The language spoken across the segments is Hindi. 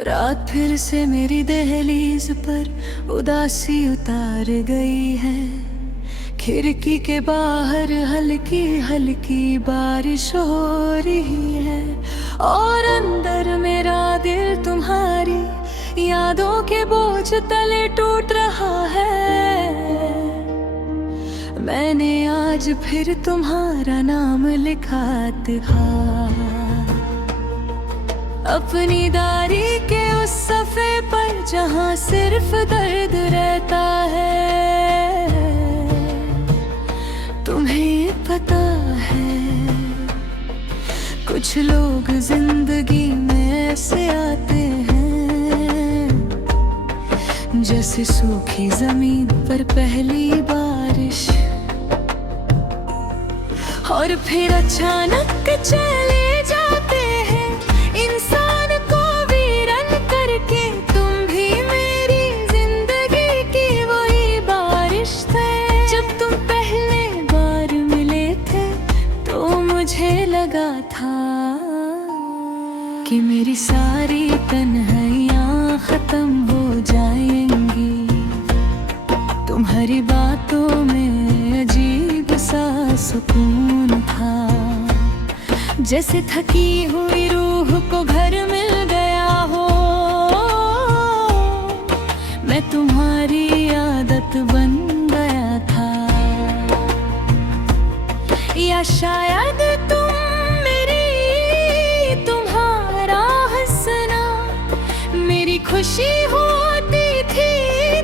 रात फिर से मेरी दहलीज पर उदासी उतार गई है। खिड़की के बाहर हल्की हल्की बारिश हो रही है और अंदर मेरा दिल तुम्हारी यादों के बोझ तले टूट रहा है। मैंने आज फिर तुम्हारा नाम लिखा था अपनी दारी के उस सफ़े पर जहाँ सिर्फ दर्द रहता है। तुम्हें पता है कुछ लोग जिंदगी में ऐसे आते हैं जैसे सूखी जमीन पर पहली बारिश, और फिर अचानक चले जाते हैं इंसान को वीरन करके। तुम भी मेरी जिंदगी की वही बारिश थे। जब तुम पहले बार मिले थे तो मुझे लगा था कि मेरी सारी तन्हाइयाँ खत्म हो जाएंगी। तुम्हारी बातों में अजीब सा सुकून था, जैसे थकी हुई रूह को घर मिल गया हो। मैं तुम्हारी आदत बन गया था, या शायद तुम मेरी, तुम्हारा हंसना मेरी खुशी होती थी,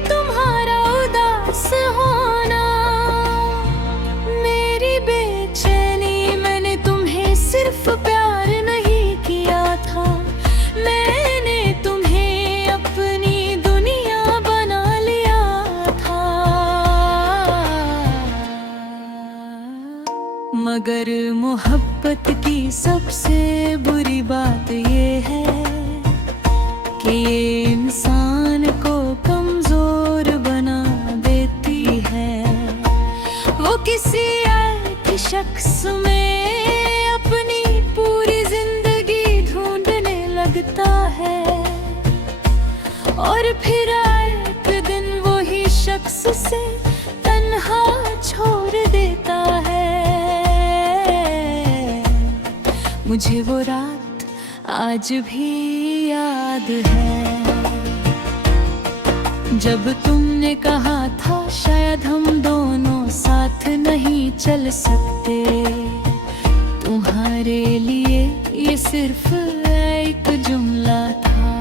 तुम्हारा उदास होना मेरी बेचैनी। मैंने तुम्हें सिर्फ प्यार नहीं किया था, मैंने तुम्हें अपनी दुनिया बना लिया था। मगर मोहब्बत की सबसे बुरी बात ये है कि ये इंसान को कमजोर बना देती है। वो किसी एक शख्स में अपनी पूरी जिंदगी ढूंढने लगता है और फिर एक दिन वो ही शख्स से तन्हा छोड़ देता है। मुझे वो रात आज भी याद है जब तुमने कहा था शायद हम दोनों साथ नहीं चल सकते। तुम्हारे लिए ये सिर्फ एक जुमला था,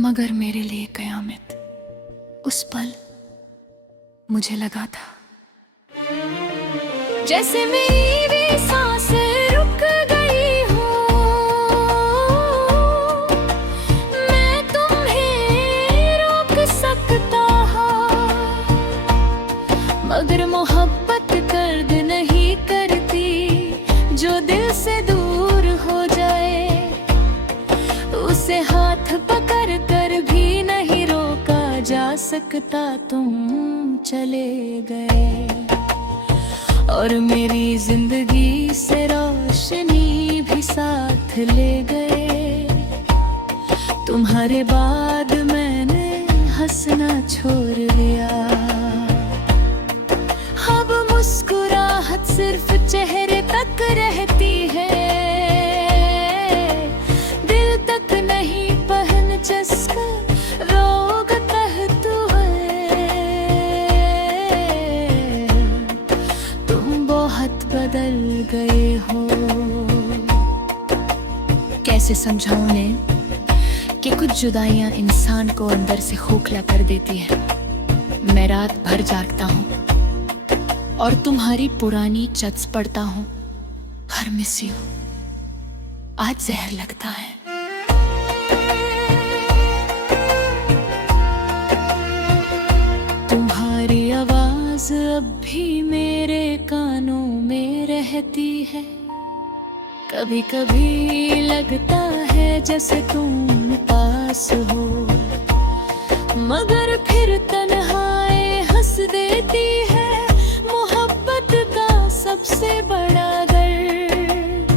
मगर मेरे लिए कयामत। उस पल मुझे लगा था जैसे मेरी सांसें रुक गई हो। मैं तुम्हें रोक सकता हूँ, मगर मोहब्बत दर्द नहीं करती। जो दिल से दूर हो जाए उसे हाथ पकड़ कर भी नहीं रोका जा सकता। तुम चले गए और मेरी जिंदगी से रोशनी भी साथ ले गए। तुम्हारे बाद मैंने हंसना छोड़ दिया, अब मुस्कुराहट सिर्फ चेहरे तक रहती है, दिल तक नहीं पहन जिसका रोग तहत बदल गए हो। कैसे समझाऊं उन्हें कि कुछ जुदाइयां इंसान को अंदर से खोखला कर देती है। मैं रात भर जागता हूँ और तुम्हारी पुरानी चट्स पढ़ता हूँ। हर मिस यू आज जहर लगता है। तुम्हारी आवाज अब भी मेरे कानों में रहती है। कभी कभी लगता है जैसे तुम पास हो, मगर फिर तन्हाई हंस देती है। मोहब्बत का सबसे बड़ा दर्द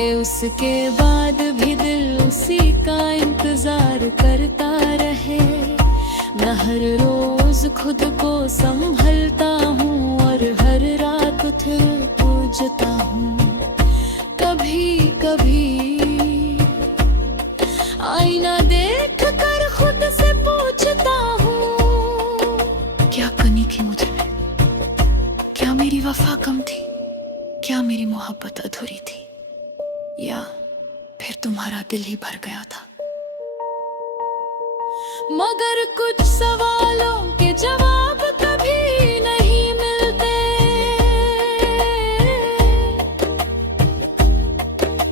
कि उसके बाद भी दिल उसी का इंतजार करता रहे। मैं हर रोज खुद को संभलता हूँ और हर रात उठ पूजता हूँ। कभी कभी आईना देख कर खुद से पूछता हूँ, क्या कमी थी मुझ में? क्या मेरी वफा कम थी? क्या मेरी मोहब्बत अधूरी थी? या फिर तुम्हारा दिल ही भर गया था? मगर कुछ सवालों के जवाब कभी नहीं मिलते।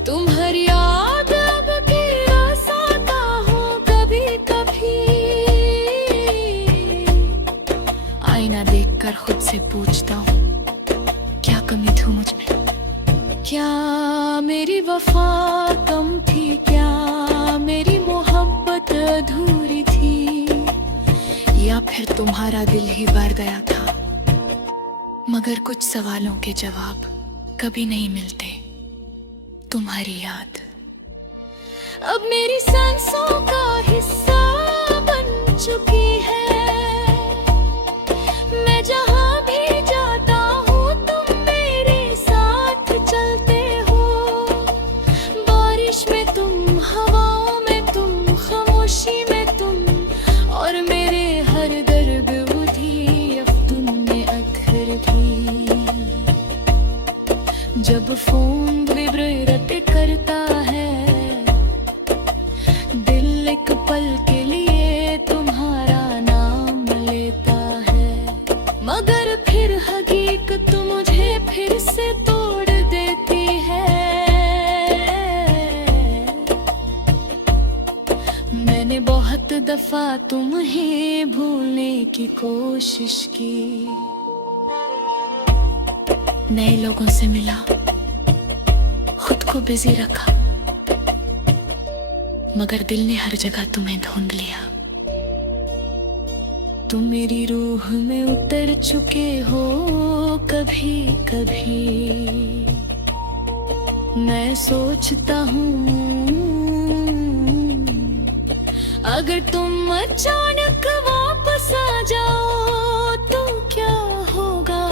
तुम्हारी याद अब भी रसाता हूँ कभी कभी। आईना देखकर खुद से पूछता हूँ, क्या कमी थी मुझ में? क्या मेरी वफा कम थी? क्या मेरी मोहब्बत अधूरी थी? या फिर तुम्हारा दिल ही भर गया था? मगर कुछ सवालों के जवाब कभी नहीं मिलते। तुम्हारी याद अब मेरी सांसों का हिस्सा बन चुकी है। मैं जहाँ भी जाता हूँ तुम मेरे साथ चलते हो। बारिश में तुम, हवाओं में तुम, खामोशी में तुम, और मेरे हर दर्द बुझी अफ्तून में अक्सर भी। जब फोन वाइब्रेट करता है, दिल एक पल के लिए तुम्हारा नाम लेता है। मगर फिर हकीकत मुझे फिर से तोड़ देती है। मैंने बहुत दफा तुम्हें भूलने की कोशिश की, नए लोगों से मिला, खुद को बिजी रखा, मगर दिल ने हर जगह तुम्हें ढूंढ लिया। तुम मेरी रूह में उतर चुके हो कभी कभी। मैं सोचता हूँ अगर तुम अचानक वापस आ जाओ तो क्या होगा?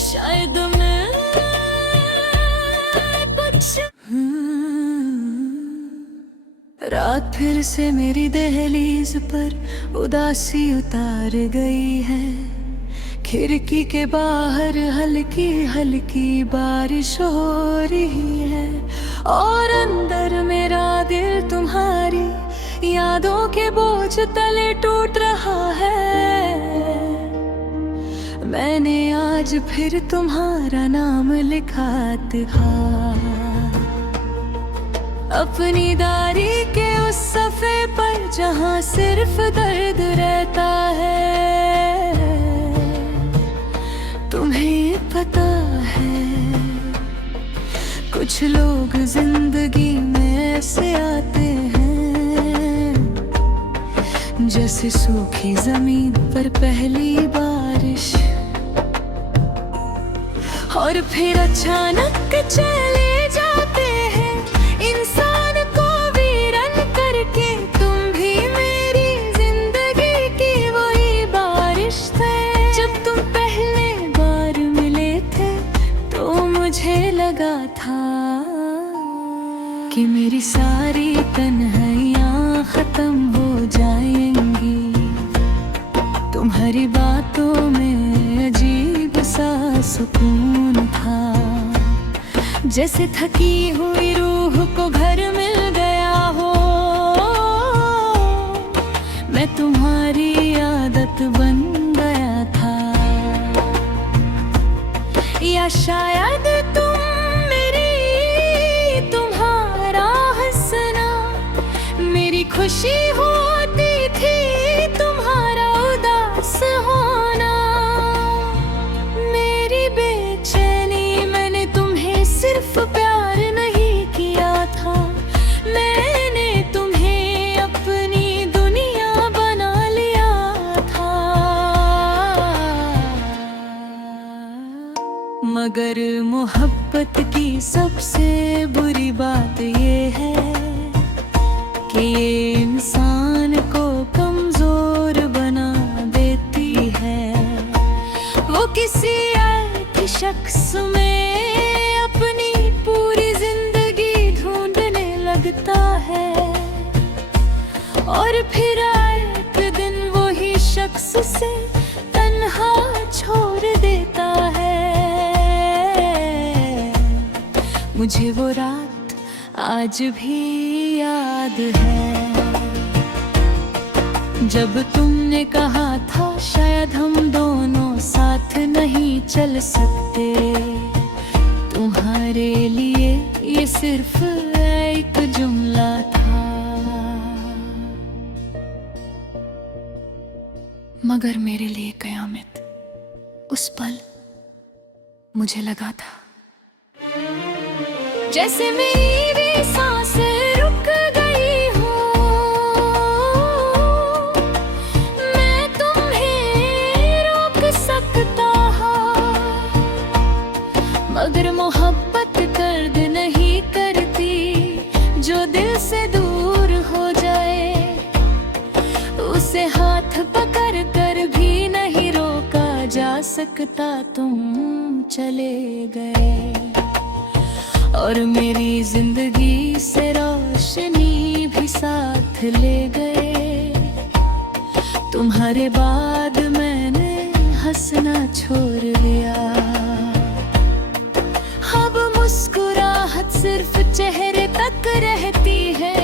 शायद मैं रात फिर से मेरी दहलीज पर उदासी उतार गई है। खिड़की के बाहर हल्की हल्की बारिश हो रही है, और अंदर मेरा दिल तुम्हारी यादों के बोझ तले टूट रहा है। मैंने आज फिर तुम्हारा नाम लिखा था अपनी दारी के उस सफ़े पर, जहाँ सिर्फ दर्द रहता है। तुम्हें पता है कुछ लोग जिंदगी में ऐसे आते हैं जैसे सूखी जमीन पर पहली बारिश, और फिर अचानक चले जाते हैं इंसान को वीरन करके। तुम भी मेरी जिंदगी की वही बारिश थे। जब तुम पहले बार मिले थे तो मुझे लगा था कि मेरी सारी तन्हाइयाँ खत्म हो जाएंगी। तुम्हारी बातों में अजीब सा सुकून था, जैसे थकी हुई रूह को घर मिल गया हो। मैं तुम्हारी आदत बन गया था, या शायद तुम मेरी, तुम्हारा हंसना मेरी खुशी होती थी, तुम्हारा उदास होना मेरी बेचैनी। मैंने तुम्हें सिर्फ प्यार नहीं किया था, मैंने तुम्हें अपनी दुनिया बना लिया था। मगर मोहब्बत मोहब्बत की सबसे बुरी बात ये है कि ये इंसान को कमजोर बना देती है। वो किसी एक शख्स में अपनी पूरी जिंदगी ढूंढने लगता है और फिर एक दिन वो ही शख्स से तन्हा छोड़ देता है। मुझे वो रात आज भी याद है जब तुमने कहा था शायद हम दोनों साथ नहीं चल सकते। तुम्हारे लिए ये सिर्फ एक जुमला था, मगर मेरे लिए कयामत उस पल मुझे लगा था। जैसे मेरी सांसें रुक गई हो, मैं तुम्हें रोक सकता हूँ, मगर मोहब्बत दर्द नहीं करती। जो दिल से दूर हो जाए उसे हाथ पकड़ कर भी नहीं रोका जा सकता। तुम चले गए और मेरी जिंदगी से रोशनी भी साथ ले गए। तुम्हारे बाद मैंने हंसना छोड़ दिया। अब मुस्कुराहट सिर्फ चेहरे तक रहती है,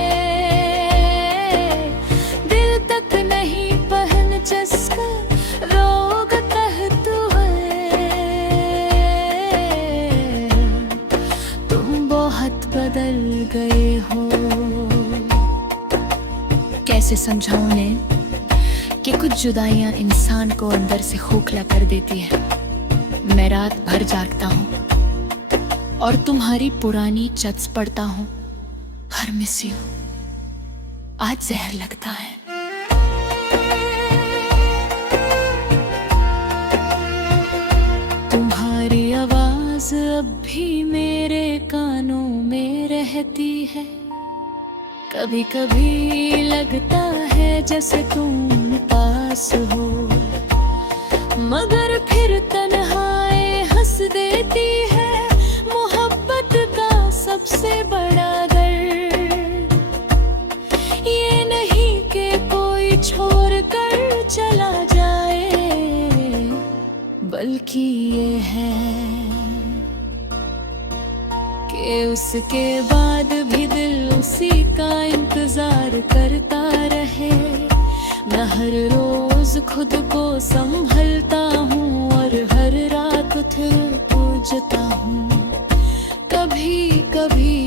दिल तक नहीं पहन चस्का रोग कहत है। तुम बहुत बदल गए हो। कैसे समझाऊं उन्हें कि कुछ जुदाइयां इंसान को अंदर से खोखला कर देती है। मैं रात भर जागता हूँ और तुम्हारी पुरानी चट्स पढ़ता हूँ। हर मिस यू आज जहर लगता है। तुम्हारी आवाज अब भी मेरे कानों में रहती है। कभी कभी लगता है जैसे तुम पास हो, मगर फिर तन्हाई हंस देती है। मोहब्बत का सबसे बड़ा दर्द ये नहीं कि कोई छोड़ कर चला जाए, बल्कि ये है कि उसके बाद भी दिल उसी का इंतजार करता रहे। मैं हर रोज खुद को संभलता हूँ और हर रात फिर पूछता हूँ। कभी कभी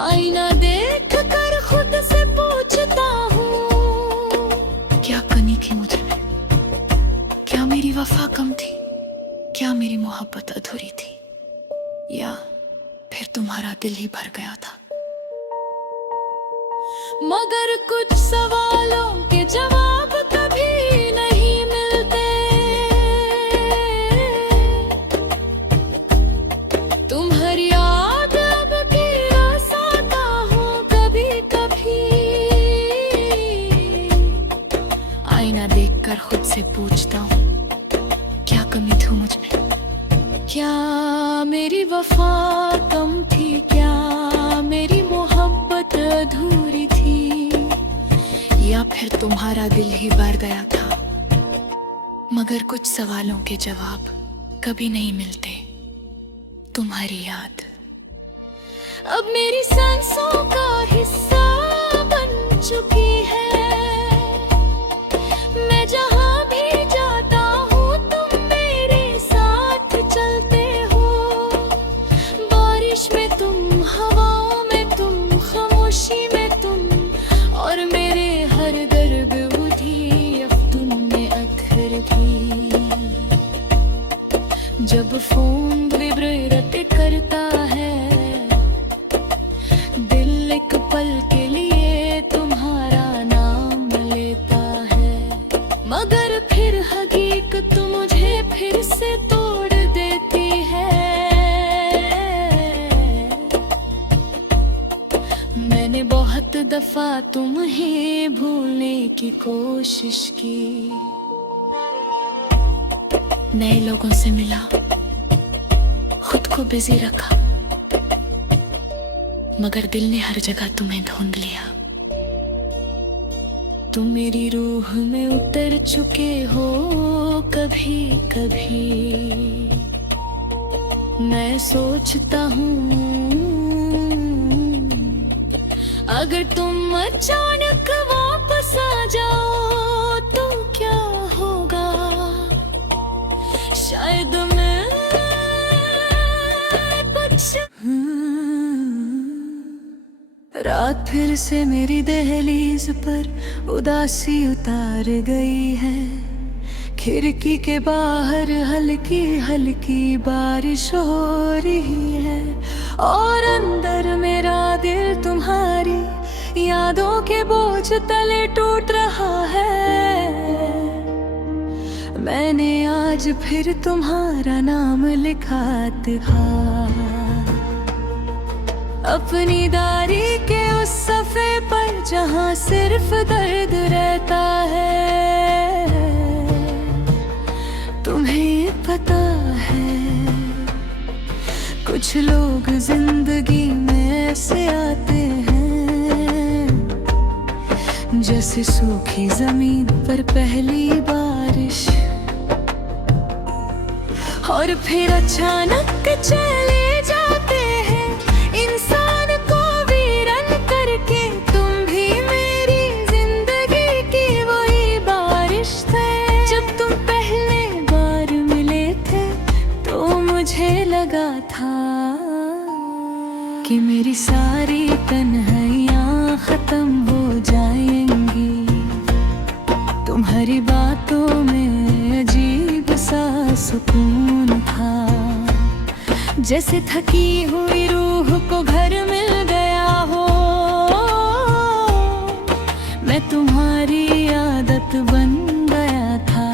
आईना देख कर खुद से पूछता हूँ, क्या कमी थी मुझ में? क्या मेरी वफा कम थी? क्या मेरी मोहब्बत अधूरी थी? या फिर तुम्हारा दिल ही भर गया था? मगर कुछ सवालों के जवाब कभी नहीं मिलते। तुम्हारी याद अब भी रसाता हूँ कभी कभी। आईना देखकर खुद से पूछता हूँ, क्या कमी थी मुझ में? क्या मेरी वफा कम थी? क्या मेरी मोहब्बत अधूरी थी? या फिर तुम्हारा दिल ही भर गया था? मगर कुछ सवालों के जवाब कभी नहीं मिलते। तुम्हारी याद अब मेरी सांसों का हिस्सा बन चुकी है। मैं जहाँ भी जाता हूँ तुम मेरे साथ चलते हो। बारिश में तुम, हवाओं में तुम, खामोशी में तुम, और मेरे हर दर्द बुझी अफ्तून में अक्सर भी। जब फोन विब्रेट करता है, दिल एक पल के लिए तुम्हारा नाम लेता है। मगर फिर हकीकत मुझे फिर से तोड़ देती है। दफा तुम्हें भूलने की कोशिश की। नए लोगों से मिला, खुद को बिजी रखा, मगर दिल ने हर जगह तुम्हें ढूंढ लिया। तुम मेरी रूह में उतर चुके हो कभी कभी। मैं सोचता हूँ अगर तुम अचानक वापस आ जाओ तो क्या होगा। शायद मैं कुछ रात फिर से मेरी दहलीज पर उदासी उतार गई है। खिड़की के बाहर हल्की हल्की बारिश हो रही है और अंदर मेरा दिल तुम्हारी यादों के बोझ तले टूट रहा है। मैंने आज फिर तुम्हारा नाम लिखा था अपनी दारी के उस सफ़े पर जहाँ सिर्फ दर्द रहता है। तुम्हें पता है कुछ लोग जिंदगी में ऐसे आते हैं जैसे सूखी जमीन पर पहली बारिश, और फिर अचानक चले जाते हैं इंसान को वीरन करके। तुम भी मेरी जिंदगी की वही बारिश थे। जब तुम पहले बार मिले थे तो मुझे लगा था कि मेरी सारी तन्हाइयाँ खत्म हो जाएंगी। तुम्हारी बातों में अजीब सा सुकून था, जैसे थकी हुई रूह को घर मिल गया हो। मैं तुम्हारी आदत बन गया था,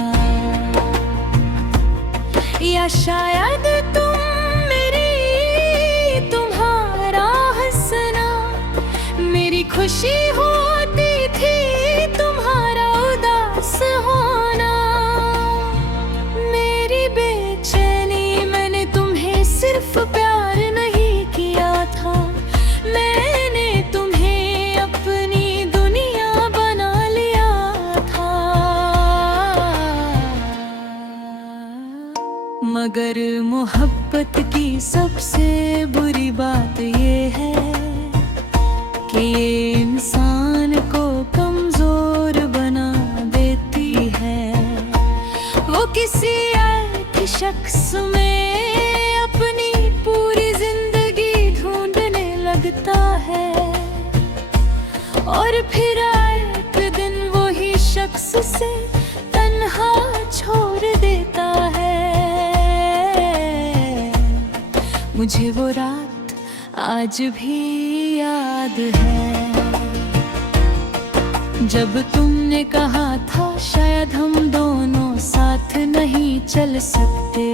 या शायद तुम मेरी, तुम्हारा हंसना मेरी खुशी होती थी, तुम्हारा उदास होना मेरी बेचैनी। मैंने तुम्हें सिर्फ प्यार नहीं किया था, मैंने तुम्हें अपनी दुनिया बना लिया था। मगर मोहब्बत की सबसे बुरी बात ये है कि ये इंसान को कमजोर बना देती है। वो किसी एक शख्स में अपनी पूरी जिंदगी ढूंढने लगता है और फिर एक दिन वो ही शख्स से तन्हा छोड़ देता है। मुझे वो रात आज भी याद है जब तुमने कहा था शायद हम दोनों साथ नहीं चल सकते।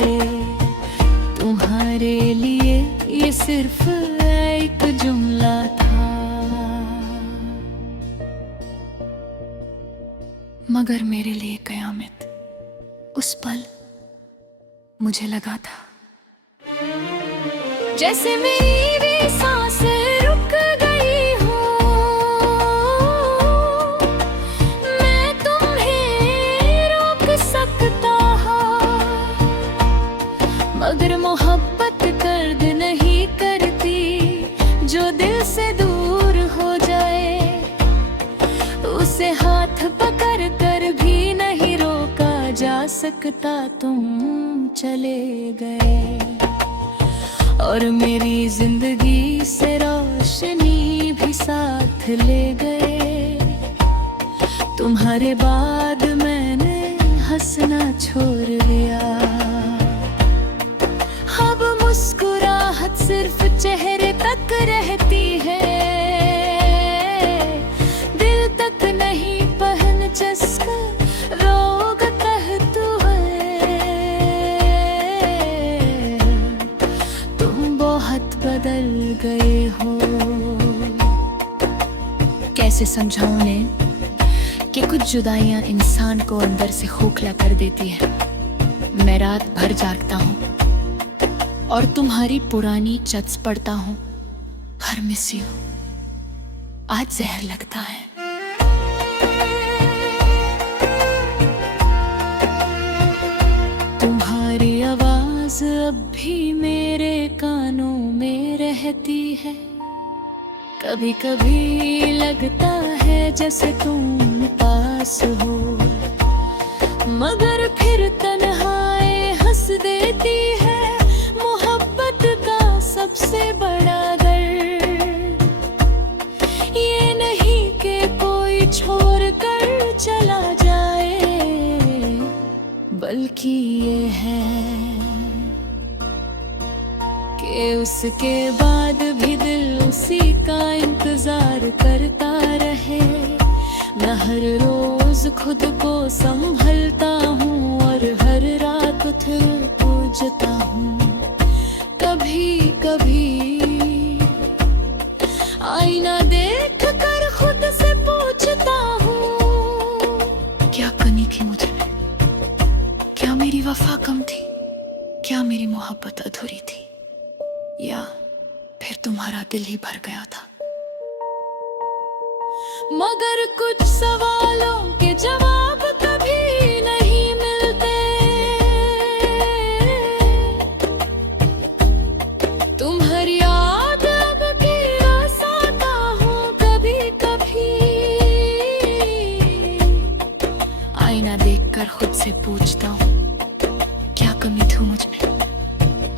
तुम्हारे लिए ये सिर्फ एक जुमला था, मगर मेरे लिए कयामत उस पल मुझे लगा था। जैसे मेरी सांसें रुक गई हो, मैं तुम्हें रोक सकता हूँ, मगर मोहब्बत दर्द नहीं करती। जो दिल से दूर हो जाए उसे हाथ पकड़ कर भी नहीं रोका जा सकता। तुम चले गए और मेरी जिंदगी से रोशनी भी साथ ले गए। तुम्हारे बाद मैंने हंसना छोड़ दिया, अब मुस्कुराहट सिर्फ चेहरे तक रहती है, दिल तक नहीं पहन चस्का रोग कहत है। तुम बहुत बदल गए हो। कैसे समझाऊं उन्हें कि कुछ जुदाइयां इंसान को अंदर से खोखला कर देती है। मैं रात भर जागता हूँ और तुम्हारी पुरानी चट्स पढ़ता हूँ। हर मिस यू आज जहर लगता है। तुम्हारी आवाज अब भी मेरे कानों में रहती है। कभी कभी लगता है जैसे तुम पास हो, मगर फिर तन्हाई हंस देती है। मोहब्बत का सबसे बड़ा दर्द ये नहीं कि कोई छोड़ कर चला जाए, बल्कि ये है कि उसके बाद भी दिल उसी का इंतजार करता रहे। मैं हर रोज खुद को संभलता हूँ और हर रात उठ पूजता हूँ। कभी कभी आईना देख कर खुद से पूछता हूँ, क्या कमी थी मुझ में? क्या मेरी वफा कम थी? क्या मेरी मोहब्बत अधूरी थी? या फिर तुम्हारा दिल ही भर गया था? मगर कुछ सवालों के जवाब कभी नहीं मिलते। तुम्हारी याद अब भी आसाता हूँ कभी कभी। आईना देखकर खुद से पूछता हूँ, क्या कमी थी मुझ में?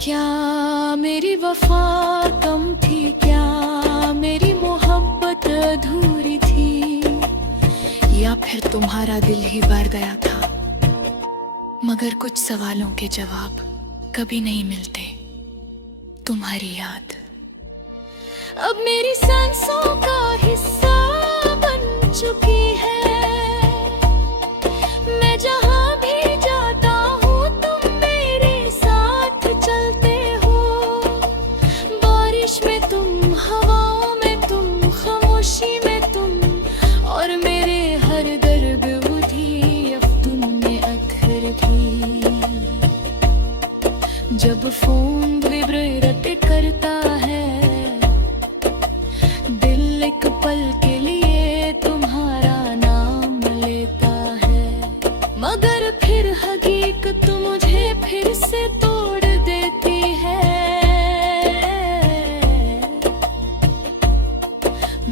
क्या मेरी वफा कम थी? क्या मेरी मोहब्बत अधूरी थी? या फिर तुम्हारा दिल ही भर गया था? मगर कुछ सवालों के जवाब कभी नहीं मिलते। तुम्हारी याद अब मेरी सांसों का हिस्सा बन चुकी है। मैं जहां भी जाता हूँ तुम मेरे साथ चलते हो। बारिश में तुम, हवाओं में तुम, खामोशी में तुम, और मेरे हर दर्द उठी अफ्तून में अखर भी। जब फोन वाइब्रेट करता है, दिल एक पल के लिए तुम्हारा नाम लेता है। मगर फिर हकीकत मुझे फिर से तोड़ देती है।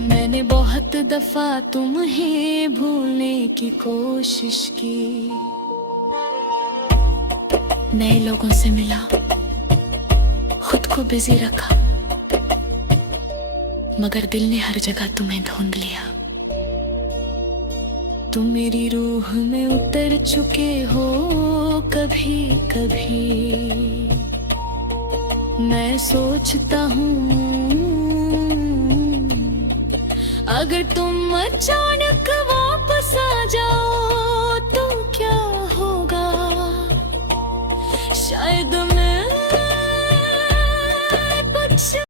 मैंने बहुत दफा तुम्हें भूलने की कोशिश की, नए लोगों से मिला, खुद को बिजी रखा, मगर दिल ने हर जगह तुम्हें ढूंढ लिया। तुम मेरी रूह में उतर चुके हो कभी कभी। मैं सोचता हूँ अगर तुम अचानक वापस आ जाओ तो क्या होगा? शायद